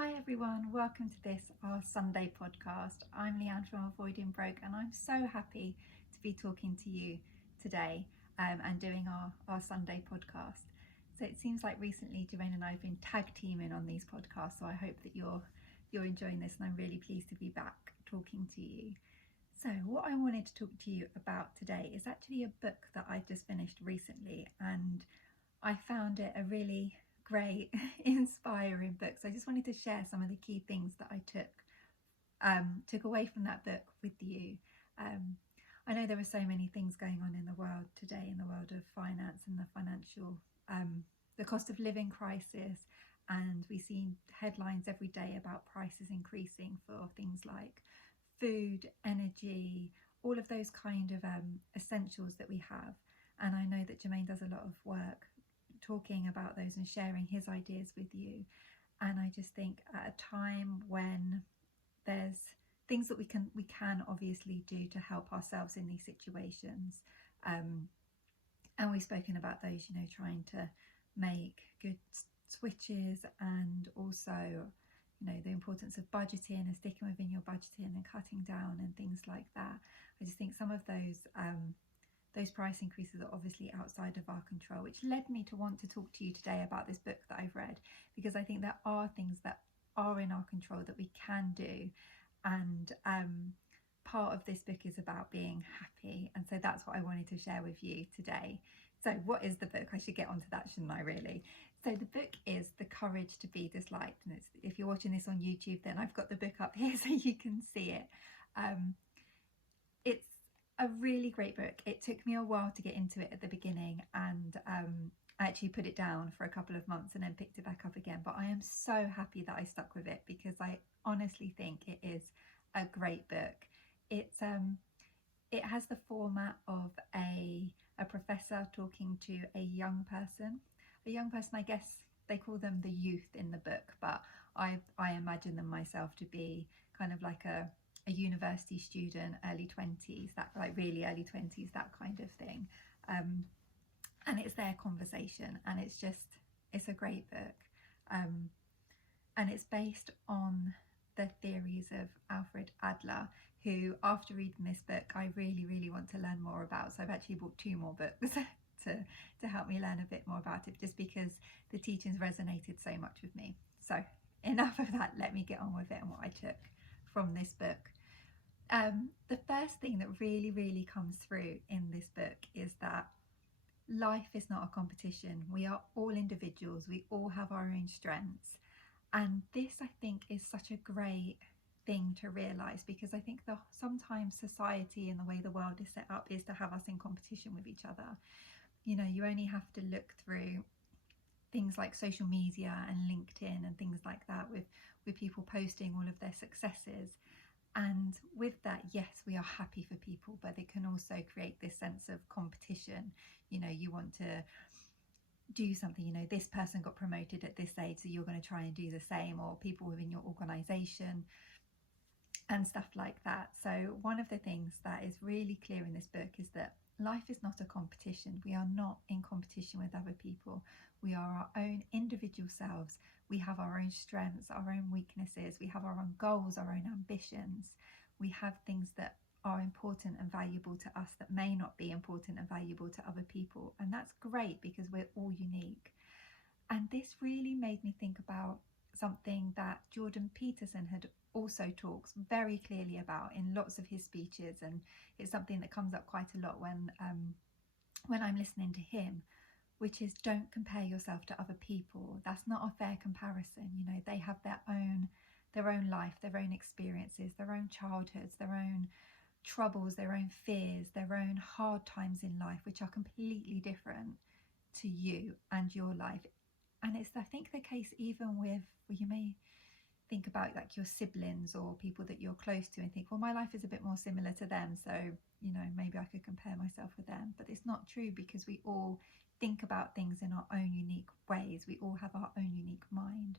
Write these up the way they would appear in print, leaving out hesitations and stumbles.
Hi everyone, welcome to this, our Sunday podcast. I'm Leanne from Avoiding Broke and I'm so happy to be talking to you today and doing our Sunday podcast. So it seems like recently Jermaine and I have been tag teaming on these podcasts, so I hope that you're enjoying this and I'm really pleased to be back talking to you. So what I wanted to talk to you about today is actually a book that I just finished recently, and I found it a really great, inspiring book. So I just wanted to share some of the key things that I took away from that book with you. I know there are so many things going on in the world today, in the world of finance and the financial, the cost of living crisis, and we see headlines every day about prices increasing for things like food, energy, all of those kind of essentials that we have. And I know that Jermaine does a lot of work talking about those and sharing his ideas with you. And I just think at a time when there's things that we can obviously do to help ourselves in these situations, and we've spoken about those, trying to make good switches, and also the importance of budgeting and sticking within your budgeting and cutting down and things like that. I just think some of those price increases are obviously outside of our control, which led me to want to talk to you today about this book that I've read, because I think there are things that are in our control that we can do. And part of this book is about being happy, and so that's what I wanted to share with you today. So what is the book? I should get onto that, shouldn't I, really? So the book is The Courage to Be Disliked, and if you're watching this on YouTube, then I've got the book up here so you can see it. It's a really great book. It took me a while to get into it at the beginning, and I actually put it down for a couple of months and then picked it back up again. But I am so happy that I stuck with it, because I honestly think it is a great book. It has the format of a professor talking to a young person. A young person, I guess they call them the youth in the book, but I imagine them myself to be kind of like a university student, early 20s, that like really early 20s, that kind of thing. And it's their conversation, and it's a great book. And it's based on the theories of Alfred Adler, who, after reading this book, I really, really want to learn more about. So I've actually bought 2 more books to help me learn a bit more about it, just because the teachings resonated so much with me. So enough of that, let me get on with it and what I took from this book. The first thing that really, really comes through in this book is that life is not a competition. We are all individuals. We all have our own strengths. And this, I think, is such a great thing to realise, because I think that sometimes society and the way the world is set up is to have us in competition with each other. You only have to look through things like social media and LinkedIn and things like that, with people posting all of their successes. And with that, yes, we are happy for people, but it can also create this sense of competition. You want to do something, this person got promoted at this age, so you're going to try and do the same, or people within your organisation and stuff like that. So one of the things that is really clear in this book is that life is not a competition. We are not in competition with other people. We are our own individual selves. We have our own strengths, our own weaknesses. We have our own goals, our own ambitions. We have things that are important and valuable to us that may not be important and valuable to other people. And that's great, because we're all unique. And this really made me think about something that Jordan Peterson had also talks very clearly about in lots of his speeches, and it's something that comes up quite a lot when I'm listening to him, which is, don't compare yourself to other people. That's not a fair comparison. They have their own life, their own experiences, their own childhoods, their own troubles, their own fears, their own hard times in life, which are completely different to you and your life. And it's, I think, the case even with, well, you may think about like your siblings or people that you're close to and think, well, my life is a bit more similar to them, so maybe I could compare myself with them. But it's not true, because we all think about things in our own unique ways. We all have our own unique mind.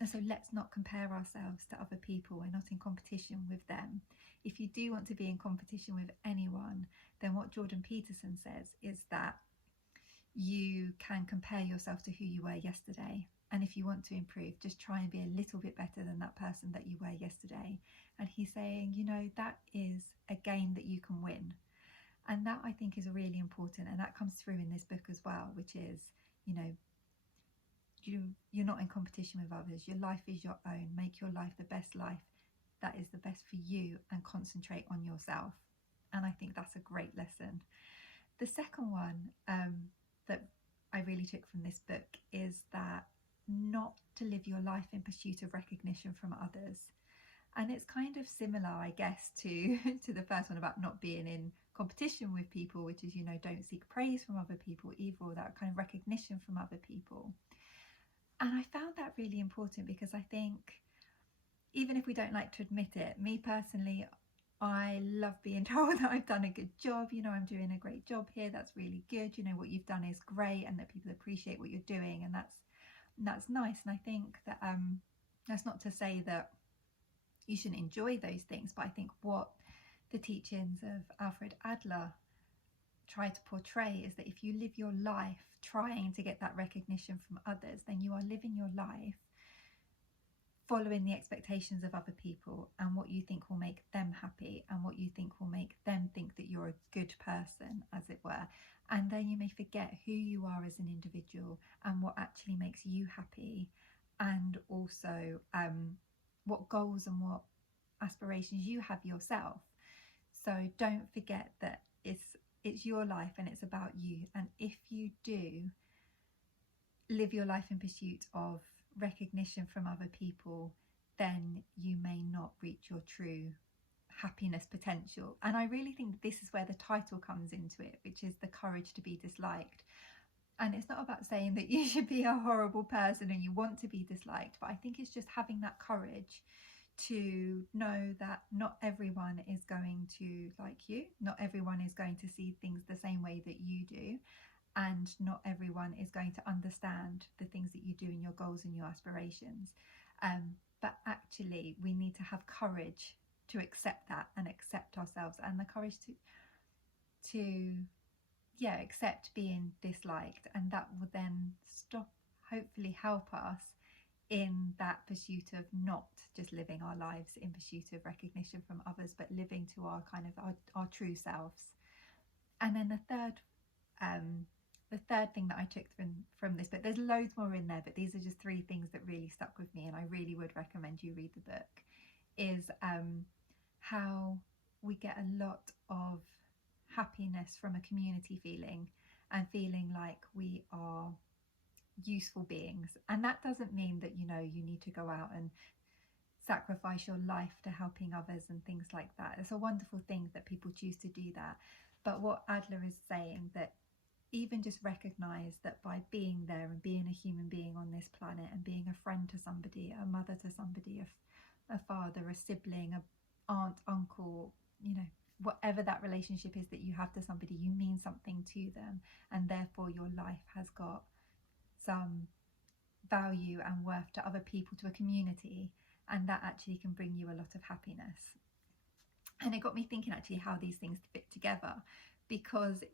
And so let's not compare ourselves to other people. We're not in competition with them. If you do want to be in competition with anyone, then what Jordan Peterson says is that you can compare yourself to who you were yesterday, And if you want to improve, just try and be a little bit better than that person that you were yesterday. And he's saying, you know, that is a game that you can win. And that, I think, is really important. And that comes through in this book as well, which is, you know, you're not in competition with others. Your life is your own. Make your life the best life that is the best for you, and concentrate on yourself. And I think that's a great lesson. The second one that I really took from this book is that not to live your life in pursuit of recognition from others. And it's kind of similar, I guess, to the first one about not being in competition with people, which is, you know, don't seek praise from other people either, or that kind of recognition from other people. And I found that really important, because I think, even if we don't like to admit it, me personally, I love being told that I've done a good job. You know, I'm doing a great job here. That's really good. You know, what you've done is great, and that people appreciate what you're doing, and that's nice. And I think that that's not to say that you shouldn't enjoy those things, but I think what the teachings of Alfred Adler try to portray is that if you live your life trying to get that recognition from others, then you are living your life following the expectations of other people, and what you think will make them happy, and what you think will make them think that you're a good person, as it were. And then you may forget who you are as an individual, and what actually makes you happy, and also what goals and what aspirations you have yourself. So don't forget that it's your life, and it's about you. And if you do live your life in pursuit of recognition from other people, then you may not reach your true happiness potential. And I really think this is where the title comes into it, which is the courage to be disliked. And it's not about saying that you should be a horrible person and you want to be disliked, but I think it's just having that courage to know that not everyone is going to like you, not everyone is going to see things the same way that you do, and not everyone is going to understand the things that you do and your goals and your aspirations. But actually, we need to have courage to accept that, and accept ourselves, and the courage to accept being disliked. And that will then hopefully help us in that pursuit of not just living our lives in pursuit of recognition from others, but living to our kind of our true selves. And then the third thing that I took from this book, there's loads more in there, but these are just three things that really stuck with me, and I really would recommend you read the book, is how we get a lot of happiness from a community feeling, and feeling like we are useful beings. And that doesn't mean that, you know, you need to go out and sacrifice your life to helping others and things like that. It's a wonderful thing that people choose to do that. But what Adler is saying, that even just recognize that by being there and being a human being on this planet, and being a friend to somebody, a mother to somebody, a father, a sibling, a aunt, uncle, you know, whatever that relationship is that you have to somebody, you mean something to them, and therefore your life has got some value and worth to other people, to a community, and that actually can bring you a lot of happiness. And it got me thinking actually how these things fit together, because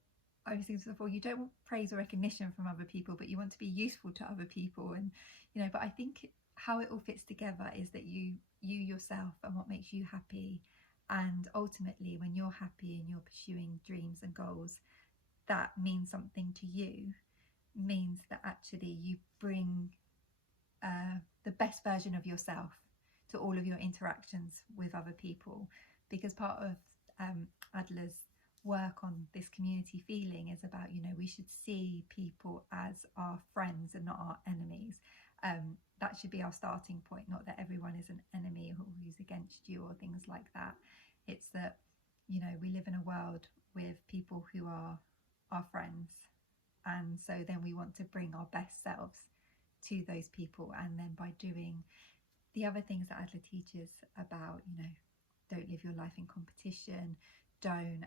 I was thinking before, you don't want praise or recognition from other people, but you want to be useful to other people. And, you know, but I think how it all fits together is that you yourself and what makes you happy. And ultimately, when you're happy and you're pursuing dreams and goals that mean something to you, means that actually you bring the best version of yourself to all of your interactions with other people. Because part of Adler's work on this community feeling is about, you know, we should see people as our friends and not our enemies. That should be our starting point, not that everyone is an enemy or who's against you or things like that. It's that, you know, we live in a world with people who are our friends, and so then we want to bring our best selves to those people. And then by doing the other things that Adler teaches about, you know, don't live your life in competition, don't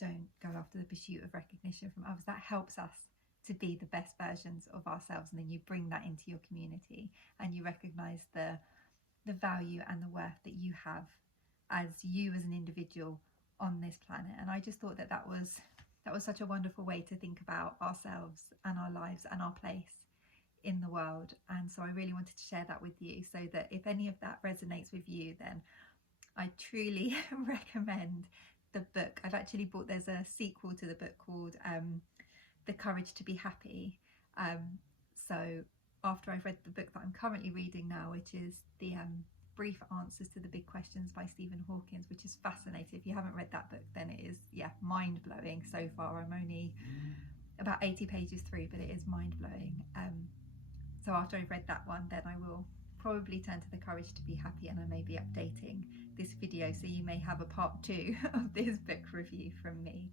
go after the pursuit of recognition from others, that helps us to be the best versions of ourselves. And then you bring that into your community, and you recognize the value and the worth that you have as you as an individual on this planet. And I just thought that was such a wonderful way to think about ourselves and our lives and our place in the world. And so I really wanted to share that with you, so that if any of that resonates with you, then I truly recommend the book. I've actually bought, there's a sequel to the book called The Courage to Be Happy. So after I've read the book that I'm currently reading now, which is the Brief Answers to the Big Questions by Stephen Hawking, which is fascinating. If you haven't read that book, then it is, yeah, mind-blowing so far. I'm only about 80 pages through, but it is mind-blowing. So after I've read that one, then I will probably turn to The Courage to Be Happy, and I may be updating this video, so you may have a part 2 of this book review from me.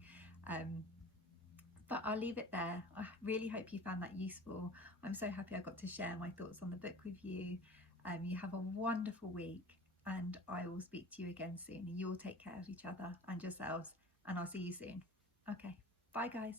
But I'll leave it there. I really hope you found that useful. I'm so happy I got to share my thoughts on the book with you. You have a wonderful week, and I will speak to you again soon. You all take care of each other and yourselves, and I'll see you soon. Okay, bye guys.